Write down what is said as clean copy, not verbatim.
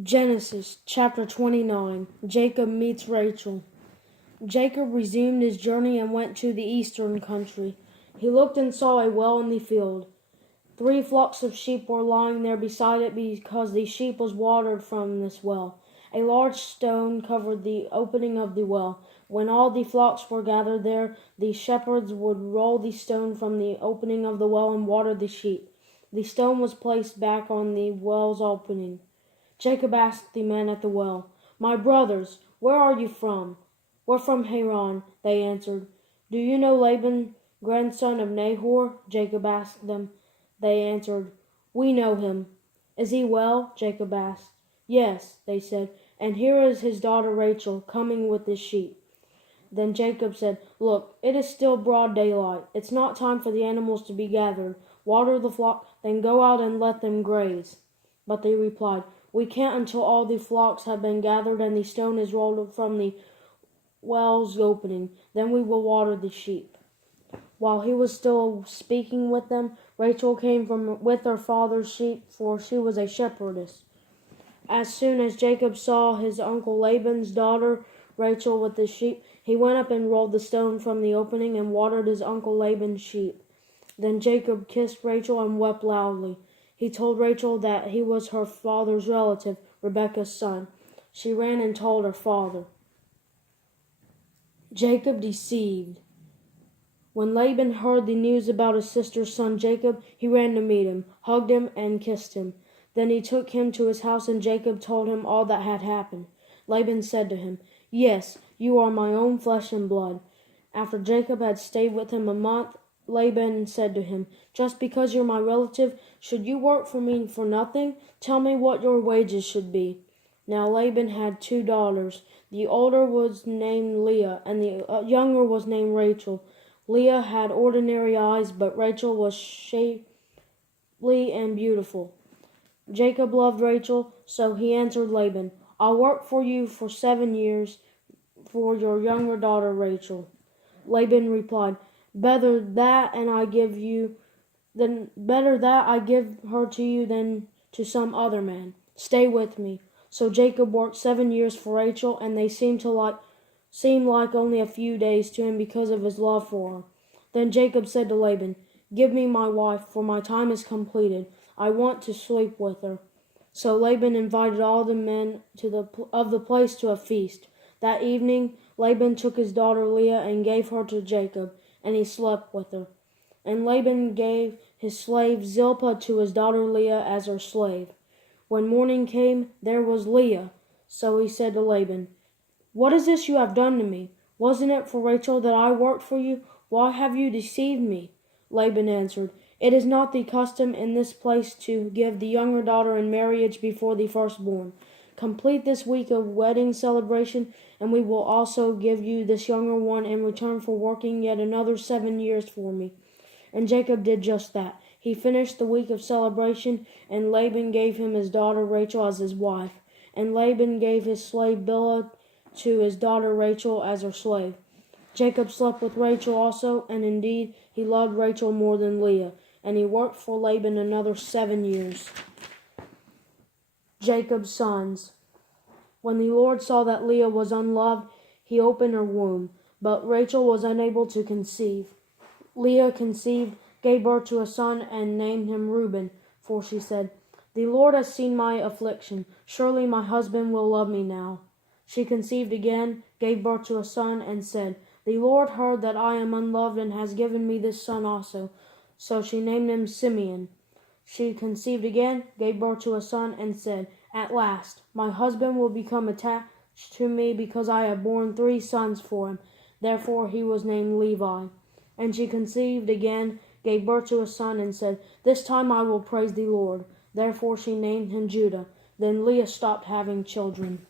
Genesis chapter 29. Jacob meets Rachel. Jacob resumed his journey and went to the eastern country. He looked and saw a well in the field. 3 flocks of sheep were lying there beside it because the sheep was watered from this well. A large stone covered the opening of the well. When all the flocks were gathered there, the shepherds would roll the stone from the opening of the well and water the sheep. The stone was placed back on the well's opening. Jacob asked the men at the well, "My brothers, where are you from?" "We're from Haran," they answered. "Do you know Laban, grandson of Nahor?" Jacob asked them. They answered, "We know him." "Is he well?" Jacob asked. "Yes," they said, "and here is his daughter Rachel coming with the sheep." Then Jacob said, "Look, it is still broad daylight. It's not time for the animals to be gathered. Water the flock, then go out and let them graze." But they replied, "We can't until all the flocks have been gathered and the stone is rolled from the well's opening. Then we will water the sheep." While he was still speaking with them, Rachel came from with her father's sheep, for she was a shepherdess. As soon as Jacob saw his uncle Laban's daughter Rachel with the sheep, he went up and rolled the stone from the opening and watered his uncle Laban's sheep. Then Jacob kissed Rachel and wept loudly. He told Rachel that he was her father's relative, Rebekah's son. She ran and told her father. Jacob deceived. When Laban heard the news about his sister's son Jacob, he ran to meet him, hugged him, and kissed him. Then he took him to his house, and Jacob told him all that had happened. Laban said to him, "Yes, you are my own flesh and blood." After Jacob had stayed with him a month, Laban said to him, "Just because you're my relative, should you work for me for nothing? Tell me what your wages should be." Now Laban had 2 daughters. The older was named Leah, and the younger was named Rachel. Leah had ordinary eyes, but Rachel was shapely and beautiful. Jacob loved Rachel, so he answered Laban, "I'll work for you for 7 years for your younger daughter Rachel." Laban replied, Better that I give her to you than to some other man. Stay with me." So Jacob worked 7 years for Rachel, and they seemed like only a few days to him because of his love for her. Then Jacob said to Laban, "Give me my wife, for my time is completed. I want to sleep with her." So Laban invited all the men of the place to a feast. That evening Laban took his daughter Leah and gave her to Jacob, and he slept with her. And Laban gave his slave Zilpah to his daughter Leah as her slave. When morning came, there was Leah. So he said to Laban, "What is this you have done to me? Wasn't it for Rachel that I worked for you? Why have you deceived me?" Laban answered, "It is not the custom in this place to give the younger daughter in marriage before the firstborn. Complete this week of wedding celebration, and we will also give you this younger one in return for working yet another 7 years for me." And Jacob did just that. He finished the week of celebration, and Laban gave him his daughter Rachel as his wife. And Laban gave his slave Bilhah to his daughter Rachel as her slave. Jacob slept with Rachel also, and indeed he loved Rachel more than Leah, and he worked for Laban another 7 years. Jacob's sons. When the Lord saw that Leah was unloved, he opened her womb, but Rachel was unable to conceive. Leah conceived, gave birth to a son, and named him Reuben, for she said, "The Lord has seen my affliction. Surely my husband will love me now." She conceived again, gave birth to a son, and said, "The Lord heard that I am unloved and has given me this son also." So she named him Simeon. She conceived again, gave birth to a son, and said, "At last, my husband will become attached to me because I have borne 3 sons for him." Therefore he was named Levi. And she conceived again, gave birth to a son, and said, "This time I will praise the Lord." Therefore she named him Judah. Then Leah stopped having children.